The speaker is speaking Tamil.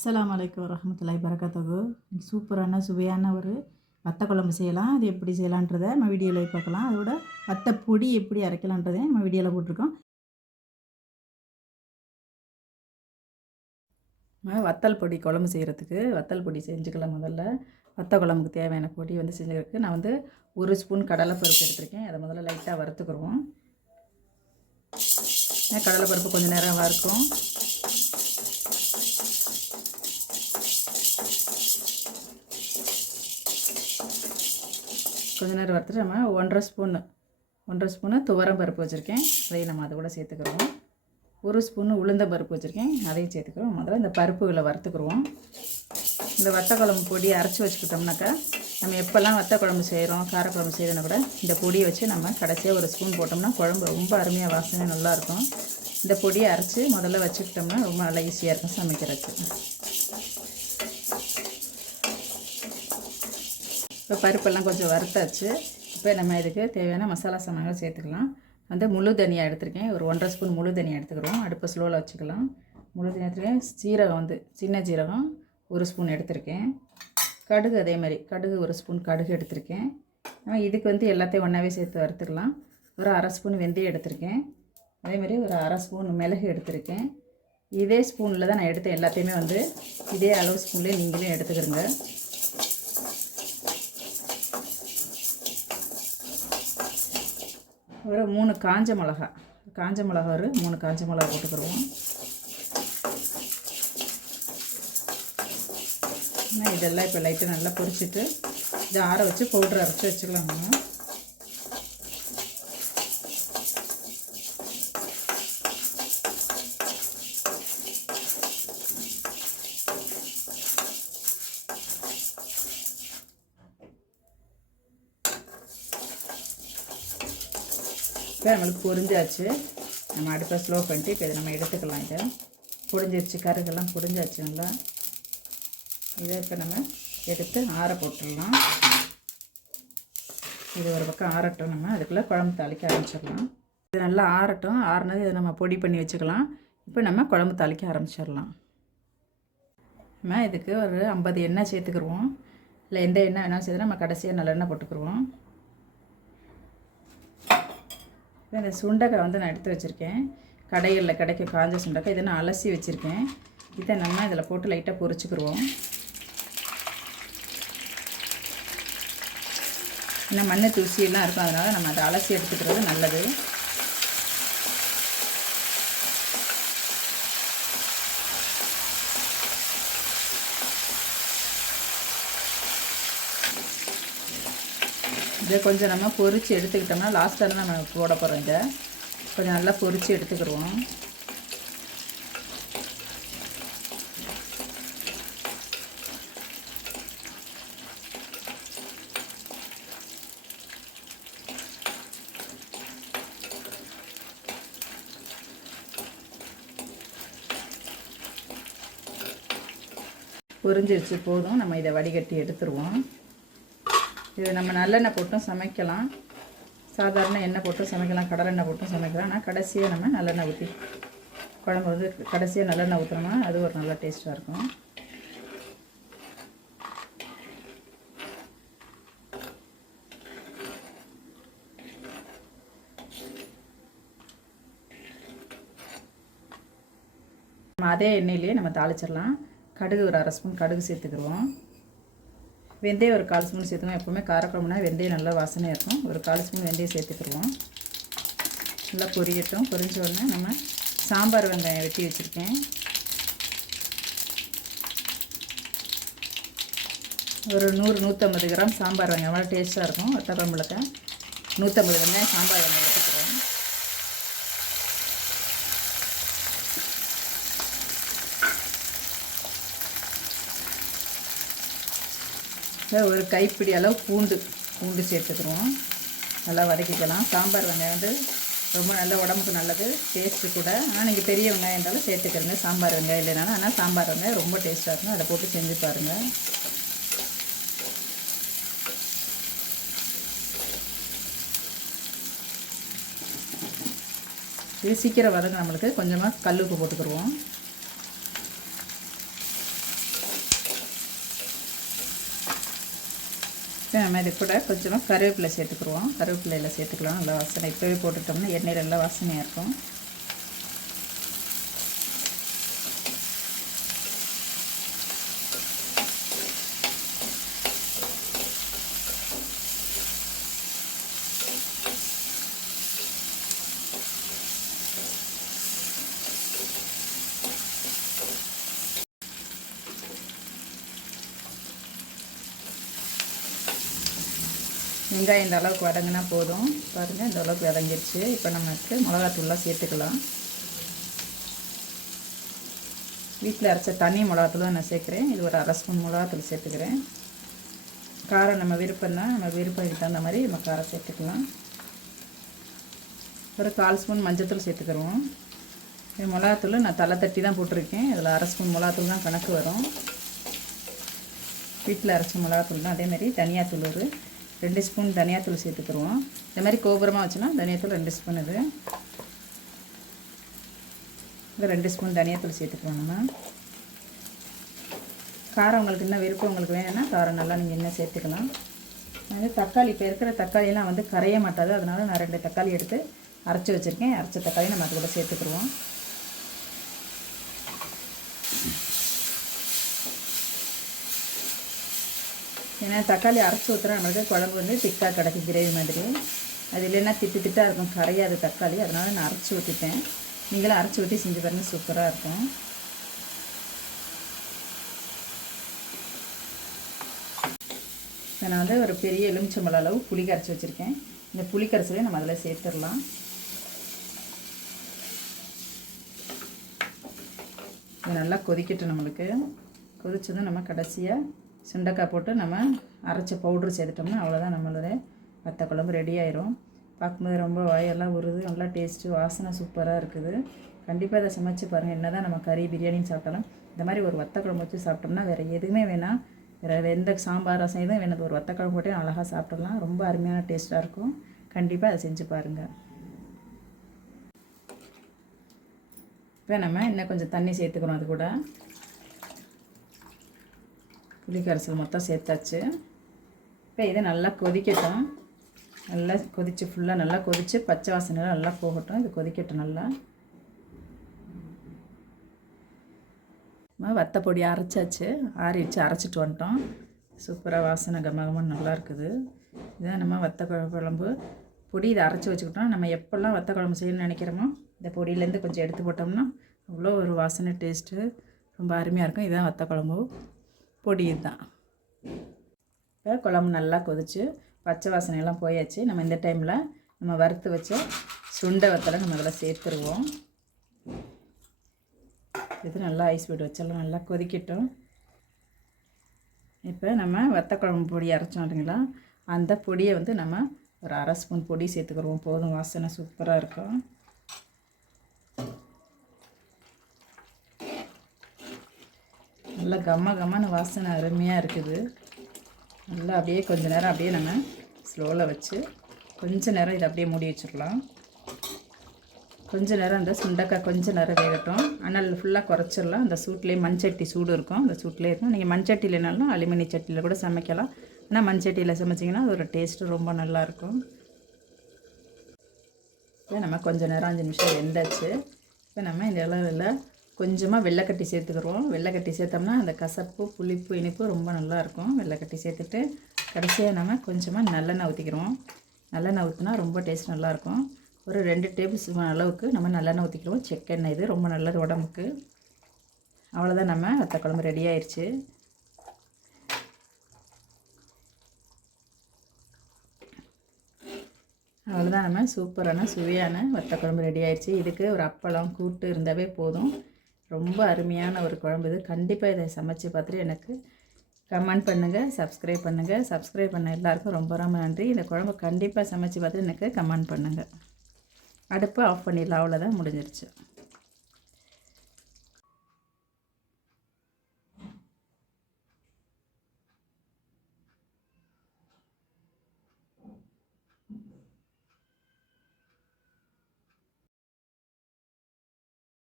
அஸ்லாம் வலைக்கம் வரஹமத்துல்லாஹி வரகாத்துஹு சூப்பரான சுவையான ஒரு வத்த குழம்பு செய்யலாம். அது எப்படி செய்யலான்றதை நம்ம வீடியோவில் பார்க்கலாம். அதோட வத்த பொடி எப்படி அரைக்கலான்றதை நம்ம வீடியோவில் போட்டிருக்கோம். நம்ம வத்தல் பொடி குழம்பு செய்கிறதுக்கு வத்தல் பொடி செஞ்சுக்கலாம் முதல்ல. வத்த குழம்புக்கு தேவையான பொடி வந்து செஞ்சுக்கிறதுக்கு நான் வந்து ஒரு ஸ்பூன் கடலைப்பருப்பு எடுத்திருக்கேன். அதை முதல்ல லைட்டாக வறுத்துக்குருவோம். கடலைப்பருப்பு கொஞ்சம் நேரம் வறுக்கும். கொஞ்ச நேரம் வறுத்துட்டு நம்ம ஒன்றரை ஸ்பூனு ஒன்றரை ஸ்பூனு துவரம் பருப்பு வச்சுருக்கேன். அதையும் நம்ம அதை கூட சேர்த்துக்கிறோம். ஒரு ஸ்பூனு உளுந்த பருப்பு வச்சுருக்கேன். அதையும் சேர்த்துக்கிறோம். முதல்ல இந்த பருப்புகளை வறுத்துக்குருவோம். இந்த வத்த குழம்பு பொடி அரைச்சி வச்சுக்கிட்டோம்னாக்கா நம்ம எப்போல்லாம் வத்த குழம்பு செய்கிறோம் காரக்குழம்பு செய்கிறோன்னா கூட இந்த பொடியை வச்சு நம்ம கடைசியாக ஒரு ஸ்பூன் போட்டோம்னா குழம்பு ரொம்ப அருமையாக வாசனை நல்லாயிருக்கும். இந்த பொடியை அரைச்சி முதல்ல வச்சுக்கிட்டோம்னா ரொம்ப நல்லா ஈஸியாக இருக்கும் சமைக்கிறதுக்கு. இப்போ பருப்பெல்லாம் கொஞ்சம் வறுத்தாச்சு. இப்போ நம்ம இதுக்கு தேவையான மசாலா சாமான்கள் சேர்த்துக்கலாம். வந்து முழு தனியாக எடுத்திருக்கேன். ஒரு ஒன்றரை ஸ்பூன் முழு தனியாக எடுத்துக்கிறோம். அடுப்பை ஸ்லோவில் வச்சுக்கலாம். முழு தனியாக எடுத்துருக்கேன். சீரகம் வந்து சின்ன ஜீரகம் ஒரு ஸ்பூன் எடுத்திருக்கேன். கடுகு அதே மாதிரி. கடுகு ஒரு ஸ்பூன் கடுகு எடுத்திருக்கேன். இதுக்கு வந்து எல்லாத்தையும் ஒன்றாவே சேர்த்து வறுத்துக்கலாம். ஒரு அரை ஸ்பூன் வெந்தயம் எடுத்திருக்கேன். அதே மாதிரி ஒரு அரை ஸ்பூன் மிளகு எடுத்திருக்கேன். இதே ஸ்பூனில் தான் நான் எடுத்தேன் எல்லாத்தையுமே வந்து இதே அளவு ஸ்பூன்லேயே நீங்களும் எடுத்துக்கிறேங்க. ஒரு மூணு காஞ்ச மிளகா. காஞ்ச மிளகா ஒரு மூணு காஞ்ச மிளகா போட்டுக்கிடுவோம் இதெல்லாம் இப்போ லைட்டாக நல்லா பொரிச்சிட்டு இதை ஆற வச்சு பவுட்ரு அரைச்சி வச்சுக்கலாங்க. இப்போ நம்மளுக்கு பொரிஞ்சாச்சு. நம்ம அடுப்பை ஸ்லோ பண்ணிட்டு இப்போ இதை நம்ம எடுத்துக்கலாம் இதை. பொடிஞ்சிருச்சு கருகெல்லாம் பொடிஞ்சாச்சு நல்லா. இதை இப்போ நம்ம எடுத்து ஆற போட்டுடலாம். இது ஒரு பக்கம் ஆறட்டும் நம்ம. அதுக்குள்ளே குழம்பு தாளிக்க ஆரம்பிச்சிடலாம். இது நல்லா ஆறட்டும். ஆறுனது இதை நம்ம பொடி பண்ணி வச்சுக்கலாம். இப்போ நம்ம குழம்பு தாளிக்க ஆரம்பிச்சிடலாம். நம்ம இதுக்கு ஒரு ஐம்பது எண்ணெய் சேர்த்துக்கிடுவோம் இல்லை எந்த எண்ணெய் வேணாலும் சேர்த்து நம்ம கடைசியாக நல்லெண்ணெய் போட்டுக்கிடுவோம் இந்த சுண்டைக்காய் வந்து நான் எடுத்து வச்சுருக்கேன். கடைகளில் கிடைக்க காஞ்ச சுண்டைக்காய். இதை நான் அலசி வச்சுருக்கேன். இதை நம்ம இதில் போட்டு லைட்டாக பொறிச்சுக்கிடுவோம் இன்னும் மண் தூசியெல்லாம் இருக்கும். அதனால் நம்ம அதை அலசி எடுத்துக்கிறது நல்லது. இதை கொஞ்சம் நம்ம பொறிச்சு எடுத்துக்கிட்டோம்னா லாஸ்ட்டாக நம்ம போட போகிறோம் இதை. கொஞ்சம் நல்லா பொரித்து எடுத்துக்கிடுவோம். பொரிஞ்சிருச்சு போதும். நம்ம இதை வடிகட்டி எடுத்துருவோம். இது நம்ம நல்லெண்ணெய் போட்டும் சமைக்கலாம். சாதாரண எண்ணெய் போட்டும் சமைக்கலாம் கடலெண்ணெய் போட்டும் சமைக்கலாம். ஆனால் கடைசியாக நம்ம நல்லெண்ணெய் ஊற்றி குழம்பு வந்து கடைசியாக நல்லெண்ணெய் ஊற்றுனோம்னா அது ஒரு நல்ல டேஸ்ட்டாக இருக்கும். நம்ம அதே எண்ணெயிலே நம்ம தாளிச்சிடலாம். கடுகு ஒரு அரை ஸ்பூன் கடுகு சேர்த்துக்கிடுவோம் வெந்தயம் ஒரு கால் ஸ்பூன் சேர்த்துக்கணும். எப்போவுமே காரக்குழம்புனா வெந்தயம் நல்லா வாசனையாக இருக்கும். ஒரு கால் ஸ்பூன் வெந்தயம் சேர்த்துக்கிடுவோம். நல்லா பொரியட்டும். பொரிஞ்ச உடனே நம்ம சாம்பார் வெங்காயம் வெட்டி வச்சுருக்கேன். ஒரு நூறு நூற்றம்பது கிராம் சாம்பார் வெங்காயம் நல்லா டேஸ்ட்டாக இருக்கும். வத்த நூற்றம்பது வெங்காயம் சாம்பார் வெங்காயம் எடுத்துக்கிறோம் ஒரு கைப்பிடி அளவு பூண்டு பூண்டு சேர்த்துக்கிறோம் நல்லா வதக்கிக்கலாம். சாம்பார் வெங்காயம் வந்து ரொம்ப நல்ல உடம்புக்கு நல்லது டேஸ்ட்டு கூட. ஆனால் நீங்கள் பெரிய வெங்காயம் இருந்தாலும் சேர்த்துக்கிறங்க சாம்பார் வெங்காயம் இல்லைனாலும் ஆனால் சாம்பார் வெங்காயம் ரொம்ப டேஸ்ட்டாக இருக்கும். அதை போட்டு செஞ்சு பாருங்கள் இது சீக்கிரம் வதங்க நம்மளுக்கு கொஞ்சமாக கல் உப்பு போட்டுக்கிடுவோம். இப்போ நம்ம இது கூட கொஞ்சமாக கருவேப்பிலை சேர்த்துக்குருவோம் கருவேப்பிலையில் சேர்த்துக்கலாம். நல்லா வாசனை. இப்போவே போட்டுட்டோம்னா எண்ணெயில் நல்லா வாசனையாக இருக்கும். வெங்காயம் இந்த அளவுக்கு வதங்கினா போதும். பாருங்கள் இந்த அளவுக்கு வதங்கிருச்சு. இப்போ நமக்கு மிளகாத்தூள்லாம் சேர்த்துக்கலாம். வீட்டில் அரைச்ச தனி மிளகாத்தூள் தான் நான் சேர்க்குறேன். இது ஒரு அரை ஸ்பூன் மிளகாத்தூள் சேர்த்துக்கிறேன். காரம் நம்ம விருப்பம்னா நம்ம விருப்பத்துக்கு தகுந்த மாதிரி நம்ம காரம் சேர்த்துக்கலாம். ஒரு கால் ஸ்பூன் மஞ்சத்தூள் சேர்த்துக்கிறோம். மிளகாத்தூள் நான் தலை தட்டி தான் போட்டிருக்கேன். இதில் அரை ஸ்பூன் மிளகாத்தூள் தான் கணக்கு வரும். வீட்டில் அரைச்ச மிளகாத்தூள் தான் அதேமாதிரி தனியாத்தூள் ஒரு ரெண்டு ஸ்பூன் தனியாத்தூள் சேர்த்துக்குருவோம் இந்த மாதிரி கோபுரமாக வச்சுன்னா தனியாத்தூள் ரெண்டு ஸ்பூன் இது. இது ரெண்டு ஸ்பூன் தனியாத்தூள் சேர்த்துக்குவோம் நம்ம. காரம் உங்களுக்கு என்ன விருப்பம் உங்களுக்கு வேணும்னா காரம் நல்லா நீங்கள் இன்னும் சேர்த்துக்கலாம். வந்து தக்காளி இப்போ இருக்கிற தக்காளியெல்லாம் வந்து கரைய மாட்டாது. அதனால் நான் ரெண்டு தக்காளி எடுத்து அரைச்சி வச்சுருக்கேன். அரைச்ச தக்காளி நம்ம அது கூட சேர்த்துக்குருவோம் ஏன்னா தக்காளி அரைச்சி ஊற்றுறா நம்மளுக்கு குழம்பு வந்து திக்காக கிடைக்கும் கிரேவி மாதிரி. அது இல்லைன்னா திட்டு திட்டாக இருக்கும் கரையாது தக்காளி. அதனால் நான் அரைச்சி ஊற்றிட்டேன் நீங்களும் அரைச்சி ஊற்றி செஞ்சு பாருங்கள் சூப்பராக இருக்கும். நான் வந்து ஒரு பெரிய எலுமிச்சம்பழம் அளவு புளி கரைச்சி வச்சுருக்கேன். இந்த புளி கரைச்சலையும் நம்ம அதில் சேர்த்துடலாம். நல்லா கொதிக்கட்டும் நம்மளுக்கு. கொதிச்சதும் நம்ம கடைசியாக சுண்டக்காய் போட்டு நம்ம அரைச்ச பவுட்ரு சேர்த்துட்டோம்னா அவ்வளோதான் நம்மளோட வத்த குழம்பு ரெடி ஆயிரும். பார்க்கும்போது ரொம்ப வாயெல்லாம் உருது நல்லா டேஸ்ட்டு வாசனை சூப்பராக இருக்குது. கண்டிப்பாக இதை சமைச்சு பாருங்கள் என்ன தான் நம்ம கறி பிரியாணின்னு சாப்பிட்டாலும் இந்த மாதிரி ஒரு வத்த குழம்பு வச்சு சாப்பிட்டோம்னா வேறு எதுவுமே வேணாம். வேறு எந்த சாம்பார் ரசம் எதுவும் வேணாது ஒரு வத்த குழம்பு போட்டு அழகாக சாப்பிடலாம். ரொம்ப அருமையான டேஸ்ட்டாக இருக்கும். கண்டிப்பாக அதை செஞ்சு பாருங்கள் இப்போ நம்ம இன்னும் கொஞ்சம் தண்ணி சேர்த்துக்கிறோம் அது கூட. புளி கரைசல் மொத்தம் சேர்த்தாச்சு. இப்போ இதை நல்லா கொதிக்கட்டும். நல்லா கொதித்து ஃபுல்லாக நல்லா கொதித்து பச்சை வாசனைலாம் நல்லா போகட்டும். இது கொதிக்கட்டும் நல்லா. வத்த பொடி அரைச்சாச்சு. ஆறிடுச்சு அரைச்சிட்டு வந்துட்டோம். சூப்பராக வாசனை கமகமாக நல்லா இருக்குது. இதான் நம்ம வத்த குழம்பு. பொடி இதை அரைச்சி வச்சுக்கிட்டோம் நம்ம எப்போல்லாம் வத்த குழம்பு செய்யணும்னு நினைக்கிறோமோ இந்த பொடியிலேருந்து கொஞ்சம் எடுத்து போட்டோம்னா அவ்வளோ ஒரு வாசனை டேஸ்ட்டு ரொம்ப அருமையாக இருக்கும். இதுதான் வத்த குழம்பு. பொடி தான் இப்போ குழம்பு நல்லா கொதிச்சு பச்சை வாசனையெல்லாம் போயாச்சு. நம்ம இந்த டைமில் நம்ம வறுத்து வச்ச சுண்டை வத்தலை நம்ம இதில் சேர்த்துருவோம். இது நல்லா ஐஸ் போட்டு வச்சாலும் நல்லா கொதிக்கட்டும். இப்போ நம்ம வத்த குழம்பு பொடி அரைச்சோம் இல்லைங்களா அந்த பொடியை வந்து நம்ம ஒரு அரை ஸ்பூன் பொடி சேர்த்துக்கிறோம் போதும் வாசனை சூப்பராக இருக்கும். நல்லா கம்ம கம்மன்னு வாசனை அருமையாக இருக்குது. நல்லா அப்படியே கொஞ்ச நேரம் அப்படியே நம்ம ஸ்லோவில் வச்சு கொஞ்ச நேரம் இதை அப்படியே மூடி வச்சிடலாம். கொஞ்ச நேரம் அந்த சுண்டக்காய் கொஞ்ச நேரம் வேகட்டும். ஆனால் ஃபுல்லாக குறைச்சிடலாம். அந்த சூட்லேயே மண்சட்டி சூடு இருக்கும். அந்த சூட்லேயே இருக்கும். நீங்கள் மண்சட்டி இல்லைனாலும் அலுமினி சட்டியில் கூட சமைக்கலாம். ஆனால் மண்சட்டியில் சமைச்சிங்கன்னா அதோட டேஸ்ட்டு ரொம்ப நல்லாயிருக்கும் இப்போ நம்ம கொஞ்சம் நேரம் அஞ்சு நிமிஷம் வெந்தாச்சு. இப்போ நம்ம இந்த இளவில் கொஞ்சமாக வெள்ளைக்கட்டி சேர்த்துக்கிறோம் வெள்ளைக்கட்டி சேர்த்தோம்னா அந்த கசப்பு புளிப்பு இனிப்பு ரொம்ப நல்லாயிருக்கும். வெள்ளைக்கட்டி சேர்த்துட்டு கடைசியாக நம்ம கொஞ்சமாக நல்லெண்ணெய் ஊற்றிக்கிறோம் நல்லெண்ணெய் ஊற்றினா ரொம்ப டேஸ்ட் நல்லாயிருக்கும். ஒரு ரெண்டு டேபிள் ஸ்பூன் அளவுக்கு நம்ம நல்லெண்ணெய் ஊற்றிக்கிறோம் செக்கெண்ணெய் இது ரொம்ப நல்லது உடம்புக்கு. அவ்வளோதான் நம்ம வத்த குழம்பு ரெடி ஆயிடுச்சு அவ்வளோதான் நம்ம சூப்பரான சுவையான வத்த குழம்பு ரெடி ஆயிடுச்சு இதுக்கு ஒரு அப்பளம் கூட்டு இருந்தாவே போதும். ரொம்ப அருமையான ஒரு குழம்பு இது. கண்டிப்பாக இதை சமைச்சு பார்த்துட்டு எனக்கு கமெண்ட் பண்ணுங்கள் சப்ஸ்கிரைப் பண்ணுங்கள் சப்ஸ்கிரைப் பண்ண எல்லாருக்கும் ரொம்ப ரொம்ப நன்றி. இந்த குழம்பு கண்டிப்பாக சமைச்சு பார்த்துட்டு எனக்கு கமெண்ட் பண்ணுங்கள் அடுப்பு ஆஃப் பண்ணிடலாம். அவ்வளோதான் முடிஞ்சிருச்சு.